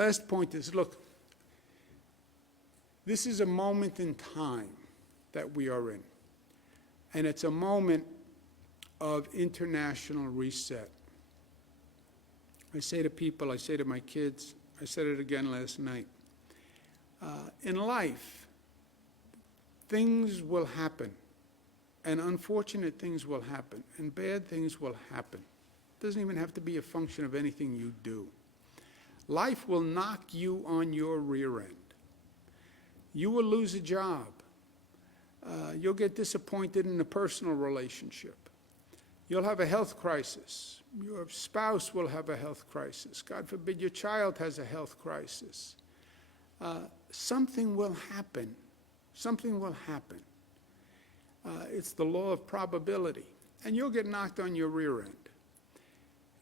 Last point is, look, this is a moment in time that we are in, and it's a moment of international reset. I say to people, I say to my kids, I said it again last night, in life, things will happen, and unfortunate things will happen, and bad things will happen. It doesn't even have to be a function of anything you do. Life will knock you on your rear end. You will lose a job. You'll get disappointed in a personal relationship. You'll have a health crisis. Your spouse will have a health crisis. God forbid your child has a health crisis. Something will happen. Something will happen. It's the law of probability. And you'll get knocked on your rear end.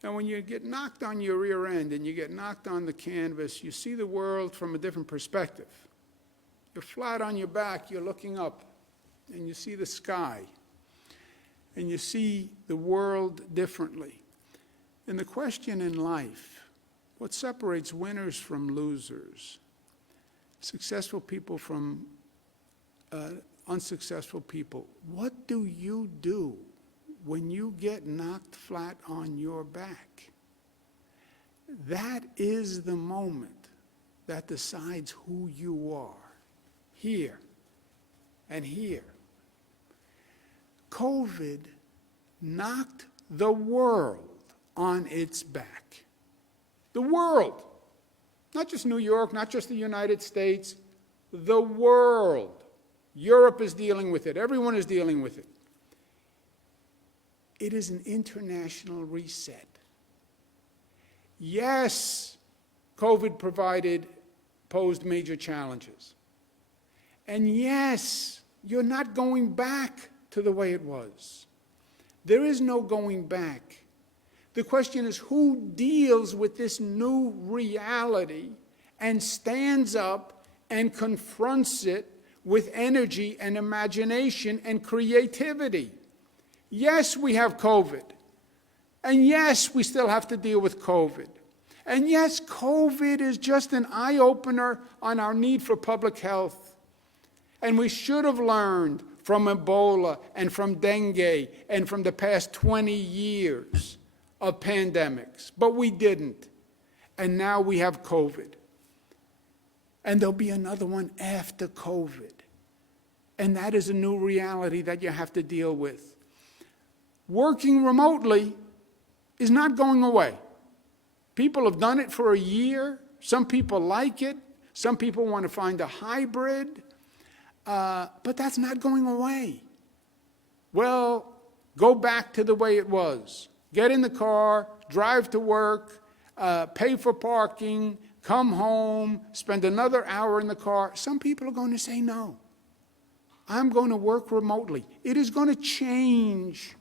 Now, when you get knocked on your rear end and you get knocked on the canvas, you see the world from a different perspective. You're flat on your back, you're looking up, and you see the sky, and you see the world differently. And the question in life, what separates winners from losers, successful people from unsuccessful people, what do you do when you get knocked flat on your back? That is the moment that decides who you are, here and here. COVID knocked the world on its back. The world. Not just New York, not just the United States, the world. Europe is dealing with it. Everyone is dealing with it. It is an international reset. Yes, COVID posed major challenges. And yes, you're not going back to the way it was. There is no going back. The question is, who deals with this new reality and stands up and confronts it with energy and imagination and creativity? Yes, we have COVID. And yes, we still have to deal with COVID. And yes, COVID is just an eye-opener on our need for public health. And we should have learned from Ebola and from dengue and from the past 20 years of pandemics. But we didn't. And now we have COVID. And there'll be another one after COVID. And that is a new reality that you have to deal with. Working remotely is not going away. People have done it for a year. Some people like it. Some people want to find a hybrid. But that's not going away. Well, go back to the way it was. Get in the car, drive to work, pay for parking, come home, spend another hour in the car. Some people are going to say no. I'm going to work remotely. It is going to change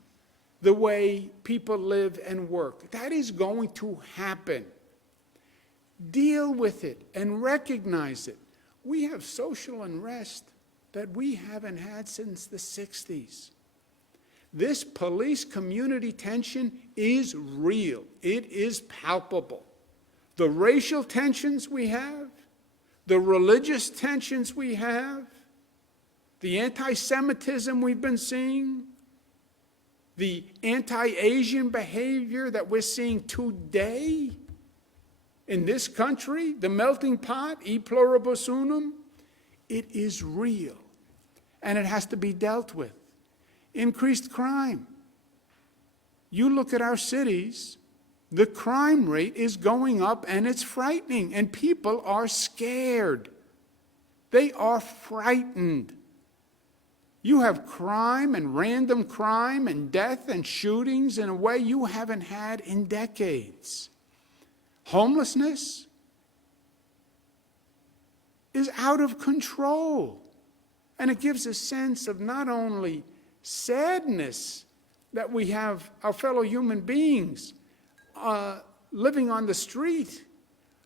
the way people live and work. That is going to happen. Deal with it and recognize it. We have social unrest that we haven't had since the 60s. This police-community tension is real. It is palpable. The racial tensions we have, the religious tensions we have, the anti-Semitism we've been seeing, the anti-Asian behavior that we're seeing today in this country, the melting pot, e pluribus unum, it is real, and it has to be dealt with. Increased crime. You look at our cities, the crime rate is going up, and it's frightening, and people are scared. They are frightened. You have crime and random crime and death and shootings in a way you haven't had in decades. Homelessness is out of control. And it gives a sense of not only sadness that we have our fellow human beings living on the street,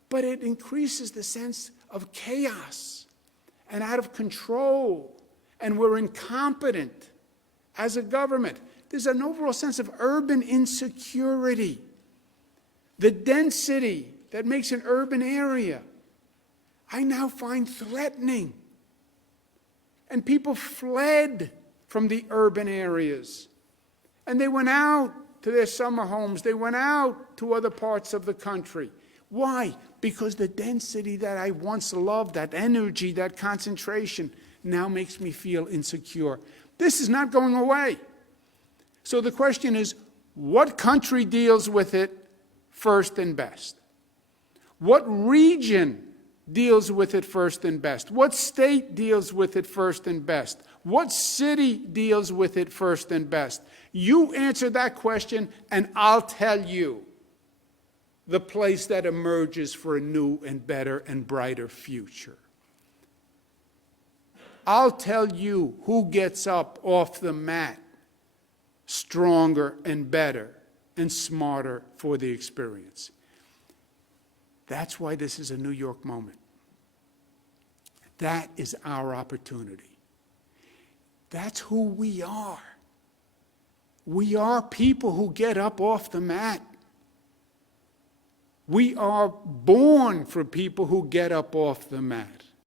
but it increases the sense of chaos and out of control. And we're incompetent as a government. There's an overall sense of urban insecurity. The density that makes an urban area, I now find threatening. And people fled from the urban areas. And they went out to their summer homes. They went out to other parts of the country. Why? Because the density that I once loved, that energy, that concentration, now makes me feel insecure. This is not going away. So the question is, what country deals with it first and best? What region deals with it first and best? What state deals with it first and best? What city deals with it first and best? You answer that question, and I'll tell you the place that emerges for a new and better and brighter future. I'll tell you who gets up off the mat stronger and better and smarter for the experience. That's why this is a New York moment. That is our opportunity. That's who we are. We are people who get up off the mat. We are born for people who get up off the mat.